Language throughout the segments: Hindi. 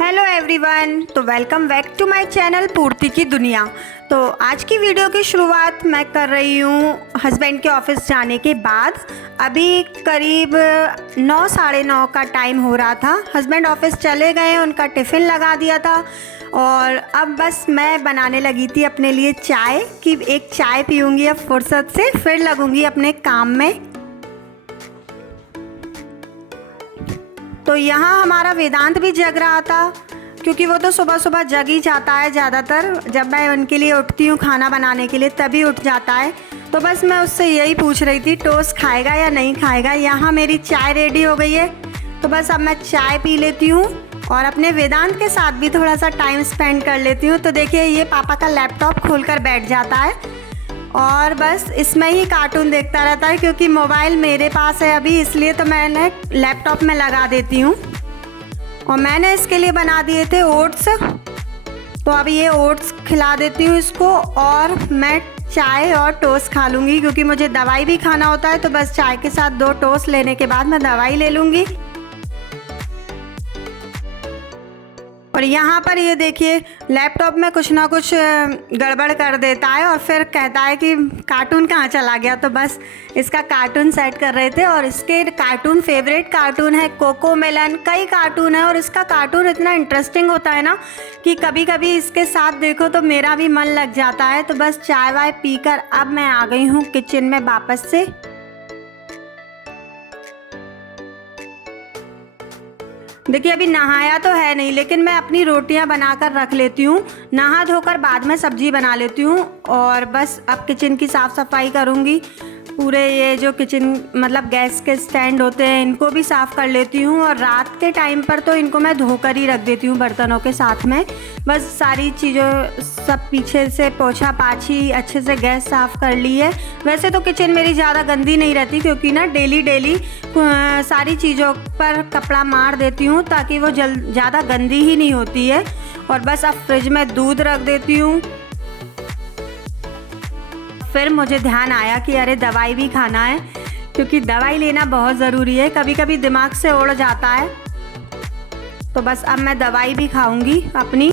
हेलो एवरीवन, तो welcome back to my channel Purti की दुनिया। तो आज की वीडियो की शुरुआत मैं कर रही हूँ हस्बैंड के ऑफिस जाने के बाद। अभी करीब 9 साढ़े 9 का टाइम हो रहा था। हस्बैंड ऑफिस चले गए, उनका टिफ़िन लगा दिया था और अब बस मैं बनाने लगी थी अपने लिए चाय कि एक चाय पीऊँगी अब फुर्सत से, फिर लगूँगी अपने काम में। तो यहाँ हमारा वेदांत भी जग रहा था क्योंकि वो तो सुबह सुबह जग ही जाता है ज़्यादातर। जब मैं उनके लिए उठती हूँ खाना बनाने के लिए तभी उठ जाता है। तो बस मैं उससे यही पूछ रही थी टोस्ट खाएगा या नहीं खाएगा। यहाँ मेरी चाय रेडी हो गई है, तो बस अब मैं चाय पी लेती हूँ और अपने वेदांत के साथ भी थोड़ा सा टाइम स्पेंड कर लेती हूँ। तो देखिए ये पापा का लैपटॉप खोल कर बैठ जाता है और बस इसमें ही कार्टून देखता रहता है क्योंकि मोबाइल मेरे पास है अभी, इसलिए तो मैंने लैपटॉप में लगा देती हूँ। और मैंने इसके लिए बना दिए थे ओट्स, तो अभी ये ओट्स खिला देती हूँ इसको और मैं चाय और टोस्ट खा लूँगी क्योंकि मुझे दवाई भी खाना होता है। तो बस चाय के साथ 2 टोस्ट लेने के बाद मैं दवाई ले लूँगी। और यहाँ पर ये देखिए लैपटॉप में कुछ ना कुछ गड़बड़ कर देता है और फिर कहता है कि कार्टून कहाँ चला गया। तो बस इसका कार्टून सेट कर रहे थे और इसके कार्टून फेवरेट कार्टून है कोकोमेलन। कई कार्टून है और इसका कार्टून इतना इंटरेस्टिंग होता है ना कि कभी कभी इसके साथ देखो तो मेरा भी मन लग जाता है। तो बस चाय वाय पीकर अब मैं आ गई हूँ किचन में वापस से। देखिए अभी नहाया तो है नहीं, लेकिन मैं अपनी रोटियां बनाकर रख लेती हूँ। नहा धोकर बाद में सब्जी बना लेती हूँ और बस अब किचन की साफ़ सफाई करूँगी। पूरे ये जो किचन मतलब गैस के स्टैंड होते हैं इनको भी साफ़ कर लेती हूँ और रात के टाइम पर तो इनको मैं धोकर ही रख देती हूँ बर्तनों के साथ में। बस सारी चीज़ों सब पीछे से पोछा पाछी अच्छे से गैस साफ़ कर ली है। वैसे तो किचन मेरी ज़्यादा गंदी नहीं रहती क्योंकि ना डेली सारी चीज़ों पर कपड़ा मार देती हूँ ताकि वो ज़्यादा गंदी ही नहीं होती है। और बस अब फ्रिज में दूध रख देती हूँ। फिर मुझे ध्यान आया कि अरे दवाई भी खाना है क्योंकि दवाई लेना बहुत ज़रूरी है, कभी कभी दिमाग से उड़ जाता है। तो बस अब मैं दवाई भी खाऊंगी अपनी।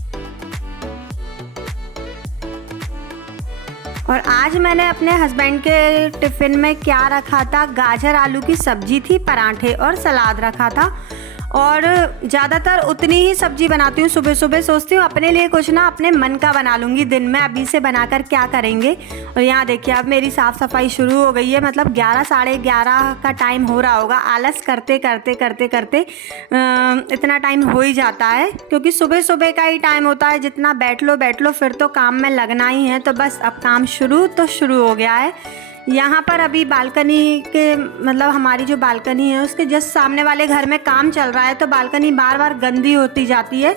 और आज मैंने अपने हस्बैंड के टिफ़िन में क्या रखा था, गाजर आलू की सब्जी थी, पराठे और सलाद रखा था। और ज़्यादातर उतनी ही सब्जी बनाती हूँ। सुबह सुबह सोचती हूँ अपने लिए कुछ ना अपने मन का बना लूँगी, दिन में अभी से बनाकर क्या करेंगे। और यहाँ देखिए अब मेरी साफ़ सफाई शुरू हो गई है, मतलब 11 साढ़े 11 का टाइम हो रहा होगा। आलस करते करते करते करते इतना टाइम हो ही जाता है क्योंकि सुबह सुबह का ही टाइम होता है। जितना बैठ लो फिर तो काम में लगना ही है। तो बस अब काम शुरू हो गया है। यहाँ पर अभी बालकनी के मतलब हमारी जो बालकनी है उसके जस्ट सामने वाले घर में काम चल रहा है, तो बालकनी बार बार गंदी होती जाती है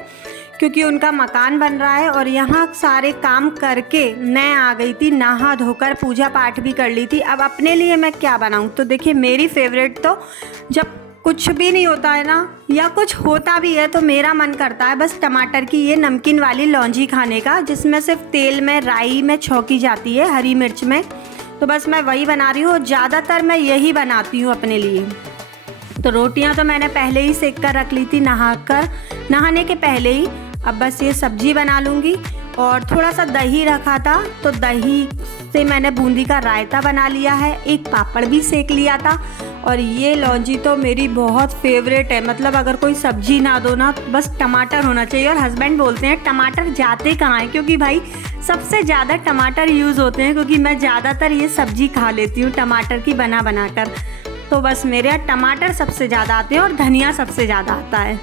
क्योंकि उनका मकान बन रहा है। और यहाँ सारे काम करके मैं आ गई थी, नहा धोकर पूजा पाठ भी कर ली थी। अब अपने लिए मैं क्या बनाऊँ, तो देखिए मेरी फेवरेट तो जब कुछ भी नहीं होता है ना या कुछ होता भी है तो मेरा मन करता है बस टमाटर की ये नमकीन वाली लौंजी खाने का, जिसमें सिर्फ तेल में राई में छौंकी जाती है हरी मिर्च में। तो बस मैं वही बना रही हूँ और ज़्यादातर मैं यही बनाती हूँ अपने लिए। तो रोटियाँ तो मैंने पहले ही सेक कर रख ली थी नहाने के पहले ही। अब बस ये सब्जी बना लूँगी और थोड़ा सा दही रखा था तो दही से मैंने बूंदी का रायता बना लिया है, एक पापड़ भी सेक लिया था। और ये लौंजी तो मेरी बहुत फेवरेट है, मतलब अगर कोई सब्जी ना दो ना बस टमाटर होना चाहिए। और हस्बैंड बोलते हैं टमाटर जाते कहाँ हैं, क्योंकि भाई सबसे ज़्यादा टमाटर यूज़ होते हैं क्योंकि मैं ज़्यादातर ये सब्जी खा लेती हूँ टमाटर की बना कर। तो बस मेरे यहाँ टमाटर सबसे ज़्यादा आते हैं और धनिया सबसे ज़्यादा आता है।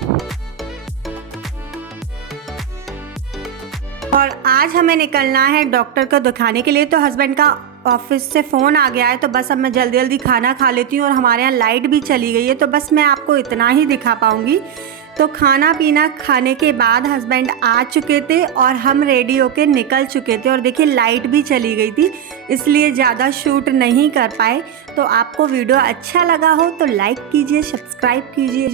और आज हमें निकलना है डॉक्टर को दिखाने के लिए, तो हस्बैंड का ऑफिस से फ़ोन आ गया है। तो बस अब मैं जल्दी जल्दी खाना खा लेती हूँ और हमारे यहाँ लाइट भी चली गई है, तो बस मैं आपको इतना ही दिखा पाऊँगी। तो खाना पीना खाने के बाद हस्बैंड आ चुके थे और हम रेडी होके निकल चुके थे। और देखिए लाइट भी चली गई थी इसलिए ज़्यादा शूट नहीं कर पाए। तो आपको वीडियो अच्छा लगा हो तो लाइक कीजिए, सब्सक्राइब कीजिए।